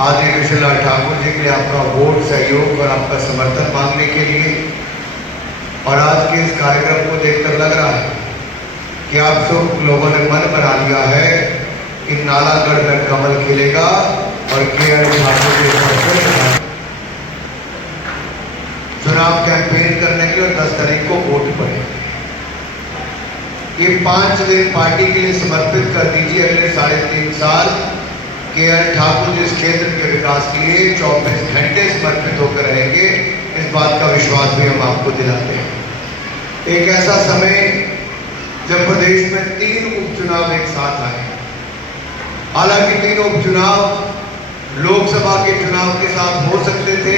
आदरणीय कृष्ण लाल ठाकुर जी के लिए आपका वोट, सहयोग और आपका समर्थन मांगने के लिए। और आज के इस कार्यक्रम को देखकर लग रहा है कि आप सब लोगों ने मन बना लिया है कि नालागढ़ में कमल खिलेगा और के.आर. ठाकुर जी चुनाव कैंपेन करने के लिए 10 तारीख को वोट पड़ेगा। ये 5 दिन पार्टी के लिए समर्पित कर दीजिए। अगले 3.5 साल के.आर. ठाकुर जी इस क्षेत्र के विकास के लिए 24 घंटे समर्पित होकर रहेंगे। इस बात का विश्वास भी हम आपको दिलाते हैं। एक ऐसा समय जब प्रदेश में 3 उपचुनाव एक साथ आए। हालांकि तीनों उपचुनाव लोकसभा के चुनाव के साथ हो सकते थे,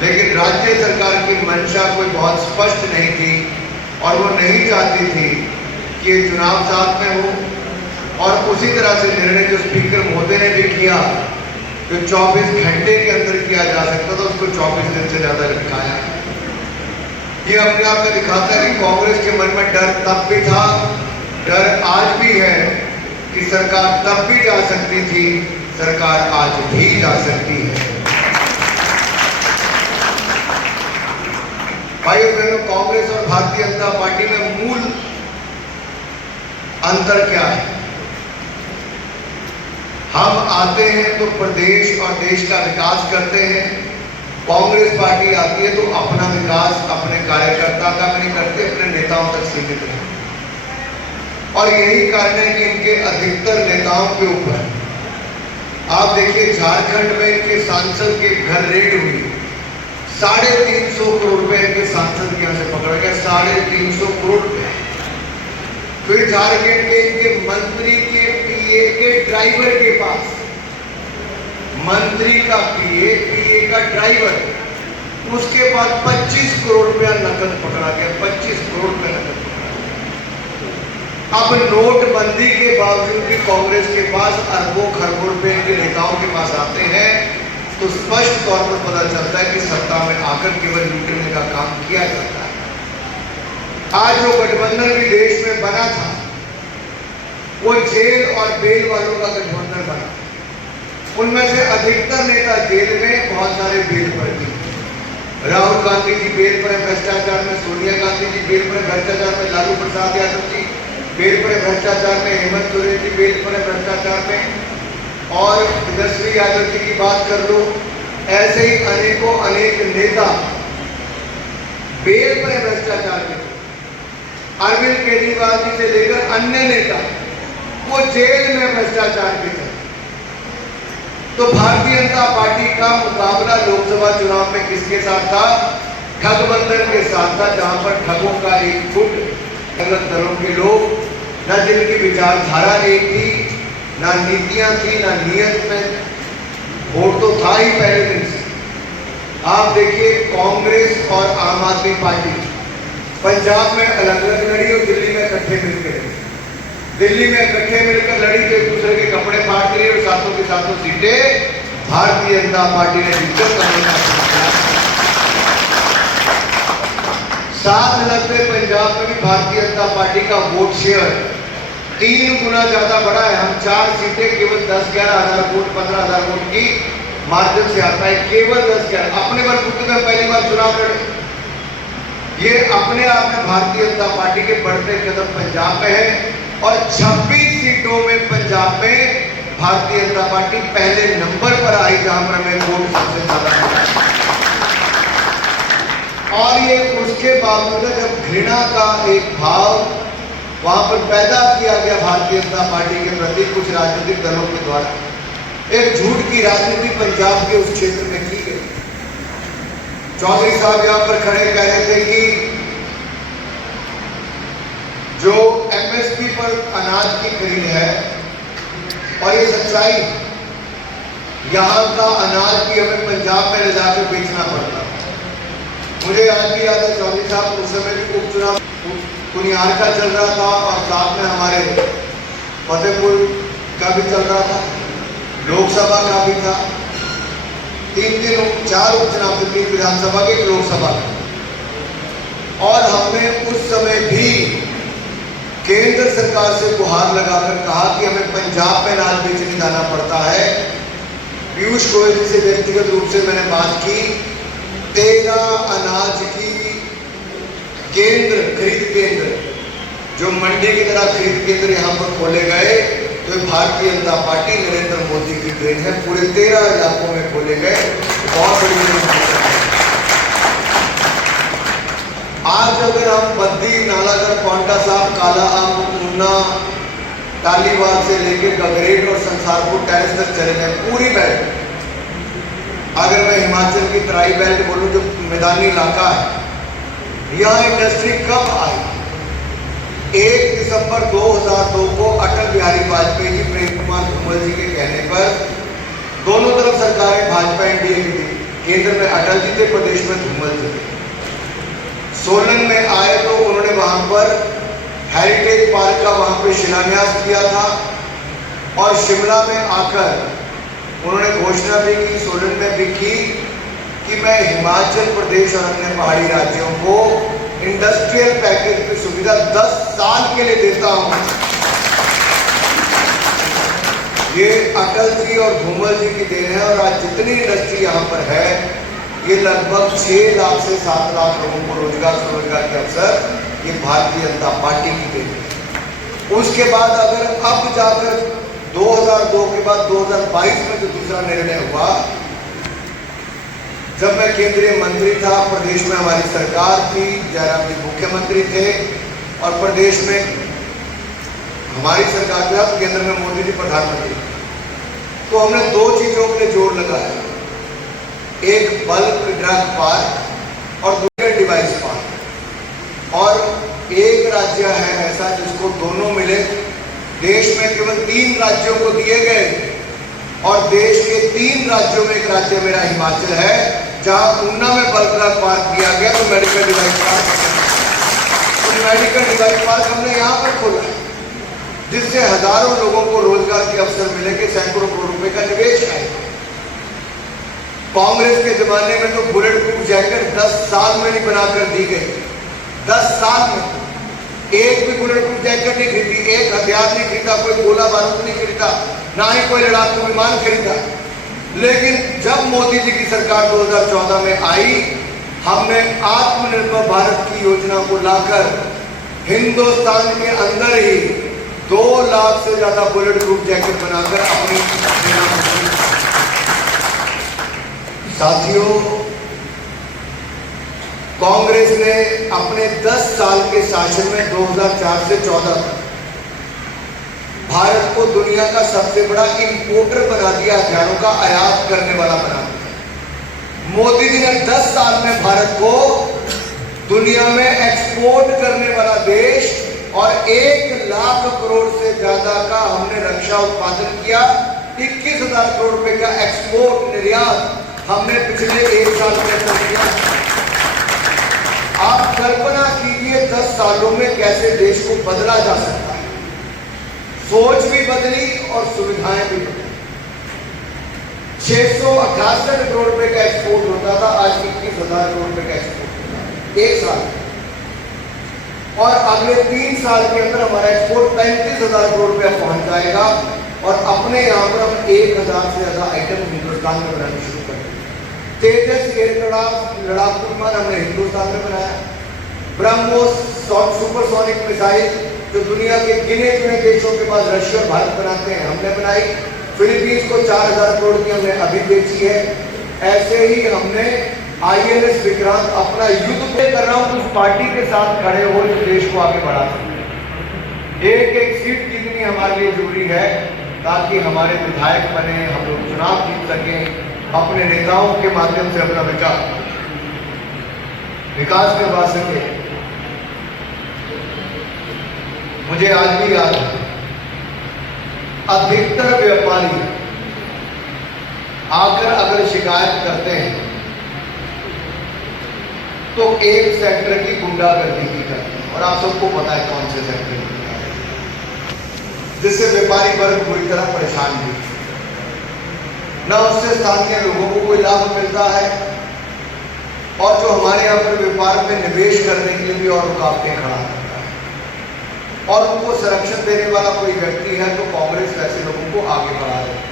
लेकिन राज्य सरकार की मंशा कोई बहुत स्पष्ट नहीं थी और वो नहीं चाहती थी कि ये चुनाव साथ में हो। और उसी तरह से निर्णय जो स्पीकर महोदय ने भी किया, जो 24 घंटे के अंदर किया जा सकता था, उसको 24 दिन से ज्यादा लटकाया। ये अपने आप में दिखाता है कि कांग्रेस के मन में डर तब भी था, डर आज भी है कि सरकार तब भी जा सकती थी, सरकार आज भी जा सकती है। भाइयों बहनों, कांग्रेस और भारतीय जनता पार्टी में मूल अंतर क्या है? हम आते हैं तो प्रदेश और देश का विकास करते हैं। कांग्रेस पार्टी आती है तो अपना विकास अपने कार्यकर्ता का नहीं करते, अपने नेताओं तक सीमित है। और यही कारण है कि इनके अधिकतर नेताओं के ऊपर आप देखिए, झारखंड में इनके सांसद के घर रेड हुई, 350 करोड़ रुपए इनके सांसद के यहाँ से पकड़ा गया, 350 करोड़ रुपए। फिर झारखंड के इनके मंत्री के पीए के ड्राइवर के पास, मंत्री का पीए का ड्राइवर, उसके बाद 25 करोड़ रुपया नकद पकड़ा गया, 25 करोड़ रुपया नकद पकड़ा गया। अब नोटबंदी के बावजूद भी कांग्रेस के पास अरबों खरबों रुपए के नेताओं के पास आते हैं, तो स्पष्ट तौर पर पता चलता है कि सत्ता में आकर केवल लूटने का काम किया जाता है। आज जो गठबंधन भी देश में बना था, वो जेल और बेल वालों का गठबंधन बना। उनमें से अधिकतर नेता जेल में, बहुत सारे बेल पर भी। राहुल गांधी जी बेल पर भ्रष्टाचार में, सोनिया गांधी जी बेल पर भ्रष्टाचार में, लालू प्रसाद यादव जी बेल पर भ्रष्टाचार में, हेमंत सोरेन जी बेल पर भ्रष्टाचार में, और तेजस्वी यादव जी की बात कर लो। ऐसे ही अनेक नेता बेल पर भ्रष्टाचार में। अरविंद केजरीवाल जी से लेकर अन्य नेता वो जेल में भ्रष्टाचार के थे। तो भारतीय जनता पार्टी का मुकाबला लोकसभा चुनाव में किसके साथ था? ठगबंधन के साथ था, जहां पर ठगों का एक गुट, अलग दलों के लोग, न जिनकी विचारधारा एक थी, ना नीतियां थी, ना नियत में। वोट तो था ही पहले दिन से। आप देखिए, कांग्रेस और आम आदमी पार्टी पंजाब में अलग अलग लड़ी और दिल्ली में इकट्ठे मिलकर लड़ी। दिल्ली में इकट्ठे मिलकर लड़ी तो एक दूसरे के कपड़े फाड़ लिए और साथों के साथों सीटें भारतीय जनता पार्टी ने जीतकर करने का किया। साथ लगते पंजाब में भी भारतीय जनता पार्टी का वोट शेयर 3 गुना ज्यादा बढ़ा है। हम 4 सीटें केवल 10-11 हजार वोट, 15 हजार वोट की मार्जिन से आता है, केवल 10-11। अपने बलबूते में पहली बार चुनाव लड़े। ये अपने आप में भारतीय जनता पार्टी के बढ़ते कदम पंजाब में है। और 26 सीटों में पंजाब में भारतीय जनता पार्टी पहले नंबर पर आई, जहां पर हमें वोट सबसे ज्यादा मिला। और ये उसके बावजूद जब घृणा का एक भाव वहां पर पैदा किया गया भारतीय जनता पार्टी के प्रति कुछ राजनीतिक दलों के द्वारा, एक झूठ की राजनीति पंजाब के उस क्षेत्र में की गई। चौधरी साहब यहां पर खड़े कह रहे थे कि जो एमएसपी पर अनाज की खरीद है, और ये सच्चाई, यहां का अनाज भी हमें पंजाब में ले जाकर बेचना पड़ता। मुझे आज भी याद है, चौधरी साहब उस समय भी उपचुनाव कुनियार का चल रहा था और साथ में हमारे फतेहपुर का भी चल रहा था, लोकसभा का भी था। 4 उपचुनाव थे, 3 विधानसभा के, 1 लोकसभा के। और हमने उस समय भी केंद्र सरकार से गुहार लगाकर कहा कि हमें पंजाब में अनाज बेचने जाना पड़ता है, पीयूष गोयल जी से व्यक्तिगत रूप से मैंने बात की। 13 अनाज की केंद्र, खरीद केंद्र, जो मंडी की तरह खरीद केंद्र यहाँ पर खोले गए, तो भारतीय जनता पार्टी नरेंद्र मोदी की देन है। पूरे 13 इलाकों में खोले गए, बहुत बड़ी देन। आज अगर हम बद्दी, नालागढ़, पांवटा साहब, काला आम, ऊना, टालीबाग से लेकर गगरेट और संसारपुर टेरेस तक चले गए, पूरी बेल्ट। अगर मैं हिमाचल की तराई बेल्ट बोलूं, जो मैदानी इलाका है, यहाँ इंडस्ट्री कब आई? 1 दिसंबर 2002 को अटल बिहारी वाजपेयी जी, प्रेम कुमार धूमल जी के कहने पर दोनों तरफ सरकारें भाजपा एनडीए की थी। केंद्र में अटल जी थे, प्रदेश में धूमल जी थे। सोलन में आए तो उन्होंने वहां पर हेरिटेज पार्क का वहां पे शिलान्यास किया था, और शिमला में आकर उन्होंने घोषणा भी की, सोलन में भी की, कि मैं हिमाचल प्रदेश और अन्य पहाड़ी राज्यों को इंडस्ट्रियल पैकेज की सुविधा 10 साल के लिए देता हूं। ये अटल जी और धूमल जी की देन है। और आज जितनी इंडस्ट्री यहाँ पर है, ये लगभग 6 लाख से 7 लाख लोगों को रोजगार, स्वरोजगार के अवसर ये भारतीय जनता पार्टी की देन है। उसके बाद अगर अब जाकर 2002 के बाद 2022 में जो दूसरा निर्णय हुआ, जब मैं केंद्रीय मंत्री था, प्रदेश में हमारी सरकार थी, जयराम जी मुख्यमंत्री थे, और प्रदेश में हमारी सरकार था, केंद्र में मोदी जी प्रधानमंत्री, तो हमने 2 चीजों के लिए जोर लगाया। एक बल्क ड्रग पार्क और दूसरा डिवाइस पार्क। और एक राज्य है ऐसा जिसको दोनों मिले। देश में केवल 3 राज्यों को दिए गए, और देश के 3 राज्यों में एक राज्य मेरा हिमाचल है, जहां ऊना में बल्क ड्रग पार्क दिया गया, तो मेडिकल डिवाइस पार्क, तो मेडिकल डिवाइस पार्क हमने यहाँ पर खोला, जिससे हजारों लोगों को रोजगार के अवसर मिलेंगे, सैकड़ों करोड़ रुपए का निवेश आएगा। कांग्रेस के जमाने में तो बुलेट प्रूफ जैकेट 10 साल में नहीं बनाकर दी गई। 10 साल में एक भी बुलेट प्रूफ जैकेट नहीं खरीदी, एक हथियार नहीं खरीदा, कोई गोला बारूद नहीं खरीदा, ना ही कोई लड़ाकू विमान खरीदा। लेकिन जब मोदी जी की सरकार 2014 में आई, हमने आत्मनिर्भर भारत की योजना को लाकर हिंदुस्तान के अंदर ही 2 लाख से ज्यादा बुलेट प्रूफ जैकेट बनाकर अपनी साथियों, कांग्रेस ने अपने 10 साल के शासन में 2004 से 14 तक भारत को दुनिया का सबसे बड़ा इंपोर्टर बना दिया, हथियारों का आयात करने वाला बना दिया। मोदी जी ने 10 साल में भारत को दुनिया में एक्सपोर्ट करने वाला देश, और 1 लाख करोड़ से ज्यादा का हमने रक्षा उत्पादन किया। 21,000 करोड़ रुपए का एक्सपोर्ट, निर्यात हमने पिछले 1 साल के अंदर किया। आप कल्पना कीजिए 10 सालों में कैसे देश को बदला जा सकता है। सोच भी बदली और सुविधाएं भी बदली। 668 करोड़ रुपए का एक्सपोर्ट होता था, आज 21,000 करोड़ रुपए का एक्सपोर्ट होता है 1 साल। और अगले 3 साल के अंदर हमारा एक्सपोर्ट 35,000 करोड़ रुपया पहुंच जाएगा, और अपने यहाँ पर हम 1,000 से ज्यादा आइटम हिंदुस्तान में बनाने शुरू कर देंगे। तेजस एयरक्राफ्ट लड़ाकू विमान हमने हिंदुस्तान में बनाया। ब्रह्मोस सुपरसोनिक मिसाइल जो दुनिया के गिने चुने देशों के पास रशिया और भारत बनाते हैं, हमने बनाई। फिलीपींस को 4,000 करोड़ की हमने अभी बेची है। ऐसे ही हमने INS विक्रांत अपना युद्ध पे कर रहा हूं, उस पार्टी के साथ खड़े हो जो देश को आगे बढ़ा सके। एक सीट जीतनी हमारे लिए जरूरी है, ताकि हमारे विधायक बने, हम लोग चुनाव जीत सकें, अपने नेताओं के माध्यम से अपना विकास करवा सके। मुझे आज भी याद है, अधिकतर व्यापारी आकर अगर शिकायत करते हैं तो एक सेक्टर की गुंडागर्दी की करते हैं, और आप सबको पता है कौन से सेक्टर की, जिससे व्यापारी वर्ग बुरी तरह परेशान भी, न उससे स्थानीय लोगों को कोई लाभ मिलता है, और जो हमारे यहाँ पर व्यापार में निवेश करने के लिए भी और रुकावटें खड़ा करता है, और उनको संरक्षण देने वाला कोई व्यक्ति है तो कांग्रेस वैसे लोगों को आगे बढ़ा रही है।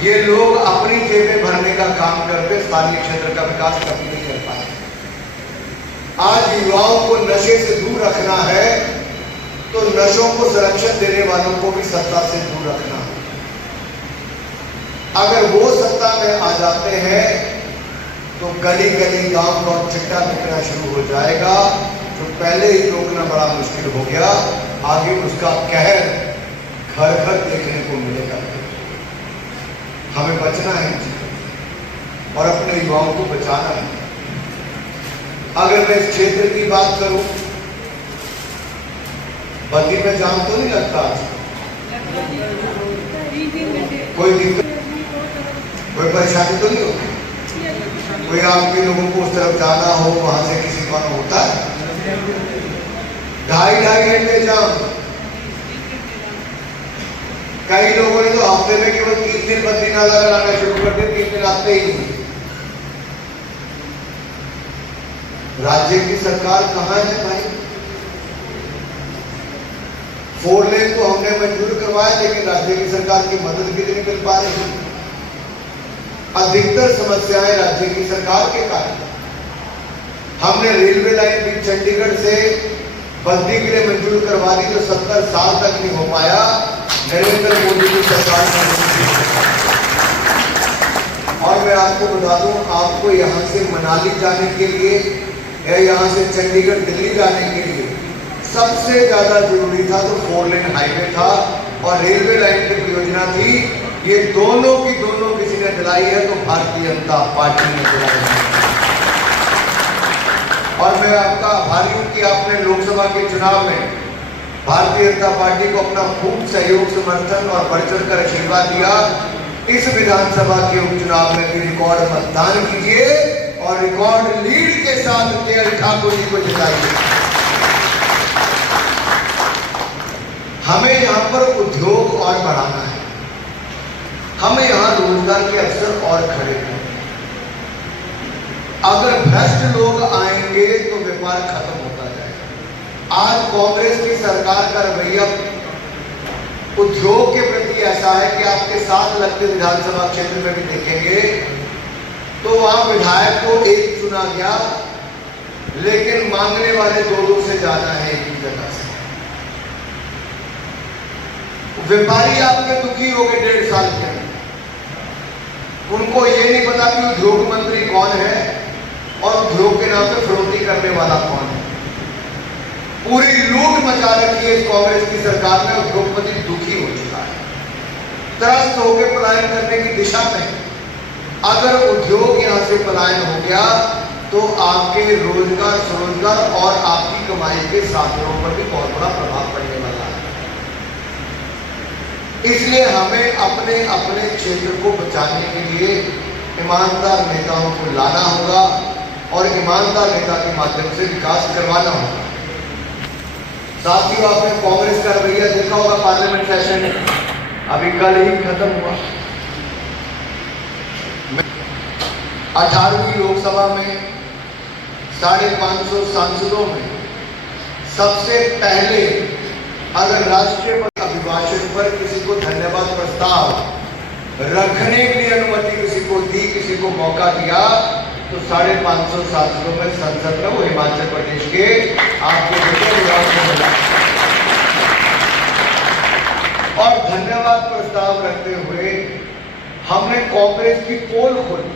ये लोग अपनी जेबें भरने का काम करते, स्थानीय क्षेत्र का विकास कभी नहीं कर पाए। आज युवाओं को नशे से दूर रखना है तो नशों को संरक्षण देने वालों को भी सत्ता से दूर रखना है। अगर वो सत्ता में आ जाते हैं तो गली गली गांव गांव चिट्टा बिकना शुरू हो जाएगा। जो पहले ही रोकना बड़ा मुश्किल हो गया, आगे उसका कहर घर घर देखने को मिलेगा। हमें बचना है और अपने युवाओं को बचाना है। अगर मैं इस क्षेत्र की बात करूं, बद्दी में जाम तो नहीं लगता आज? कोई दिक्कत, कोई परेशानी तो नहीं होती? कोई आपके लोगों को उस तरफ जाना हो, वहां से किसी को होता है? 2.5 घंटे जाम। कई लोगों ने तो हफ्ते में केवल 3 दिन बद्दी नाला लगाना शुरू कर दिया, 3 दिन आते ही नहीं। राज्य की सरकार कहां है भाई? 4 लेन को हमने मंजूर करवाया, लेकिन राज्य की सरकार की मदद भी नहीं मिल पा रही। अधिकतर समस्याएं राज्य की सरकार के कारण। हमने रेलवे लाइन भी चंडीगढ़ से बद्दी के लिए मंजूर करवा दी, जो 70 साल तक नहीं हो पाया। नरेंद्र मोदी की सरकार ने। और मैं आपको बता दूं, आपको यहां से मनाली जाने के लिए या यहां से चंडीगढ़ दिल्ली जाने के लिए सबसे ज्यादा जरूरी था तो 4 लेन हाईवे था और रेलवे लाइन की परियोजना थी। ये दोनों की दोनों किसी ने दिलाई है तो भारतीय जनता पार्टी ने दिलाई है। और मैं आपका आभारी हूं कि आपने लोकसभा के चुनाव में भारतीय जनता पार्टी को अपना खूब सहयोग, समर्थन और बढ़ चढ़कर आशीर्वाद दिया। इस विधानसभा के उपचुनाव में भी रिकॉर्ड मतदान कीजिए और रिकॉर्ड लीड के साथ केएल ठाकुर जी को जिताइए। हमें यहां पर उद्योग और बढ़ाना है, हमें यहां रोजगार के अवसर और खड़े करना। अगर भ्रष्ट लोग आएंगे तो व्यापार खत्म होता जाएगा। आज कांग्रेस की सरकार का रवैया उद्योग के प्रति ऐसा है कि आपके साथ लगते विधानसभा क्षेत्र में भी देखेंगे तो वहां विधायक को एक चुना गया, लेकिन मांगने वाले 2-2 से ज्यादा है एक ही जगह से। व्यापारी आपके दुखी हो गए 1.5 साल के। उनको ये नहीं पता कि उद्योग मंत्री कौन है और उद्योग के नाम पे फिरौती करने वाला कौन है। पूरी लूट मचा रखी है इस कांग्रेस की सरकार में। उद्योगपति दुखी हो चुका है, त्रस्त होकर पलायन करने की दिशा में। अगर उद्योग यहां से पलायन हो गया तो आपके रोजगार, स्वरोजगार और आपकी कमाई के साधनों पर भी बहुत बड़ा प्रभाव पड़ने वाला है। इसलिए हमें अपने अपने क्षेत्र को बचाने के लिए ईमानदार नेताओं को लाना होगा और ईमानदार नेता के माध्यम से विकास करवाना होगा। साथियों, आपने कांग्रेस का रवैया देखा होगा। पार्लियामेंट सेशन अभी कल ही खत्म हुआ। 18वीं लोकसभा में 550 सांसदों में सबसे पहले अगर राष्ट्रीय अभिभाषण पर किसी को धन्यवाद प्रस्ताव रखने के लिए अनुमति किसी को दी, किसी को मौका दिया, तो 550 सांसदों में संसद में वो हिमाचल प्रदेश के आपको मिला। और धन्यवाद प्रस्ताव रखते हुए हमने कांग्रेस की पोल खोली।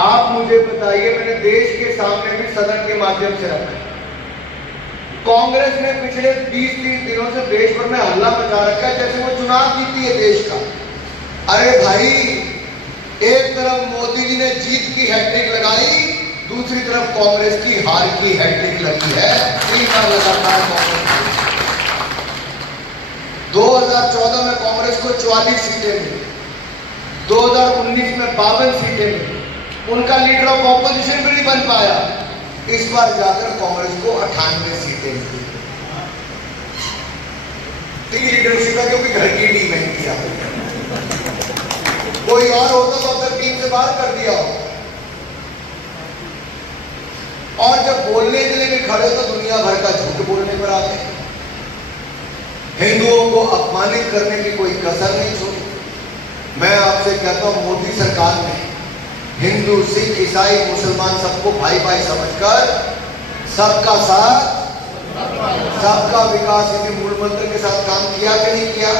आप मुझे बताइए, मैंने देश के सामने भी सदन के माध्यम से रखा, कांग्रेस ने पिछले 20-30 दिनों से देश भर में हल्ला मचा रखा है जैसे वो चुनाव जीती है देश का। अरे भाई, एक तरफ मोदी जी ने जीत की हैट्रिक लगाई, दूसरी तरफ कांग्रेस की हार की हैट्रिक लगी है। 3 बार लगातार कांग्रेस। 2014 में कांग्रेस को 44 सीटें मिली, 2019 में 52 सीटें मिली। उनका लीडर ऑफ ऑपोजिशन भी नहीं बन पाया। इस बार जाकर कांग्रेस को 98 सीटें मिली। लीडरशिप है क्योंकि घर की टीम है किया। कोई और होता तो अब तक टीम से बाहर कर दिया हो। और जब बोलने के लिए भी खड़े तो दुनिया भर का झूठ बोलने पर आते हैं। हिंदुओं को अपमानित करने की कोई कसर नहीं छोड़ी। मैं आपसे कहता हूं, मोदी सरकार ने हिंदू, सिख, ईसाई, मुसलमान सबको भाई भाई समझकर सबका साथ सबका विकास इसी मूल मंत्र के साथ काम किया कि नहीं किया?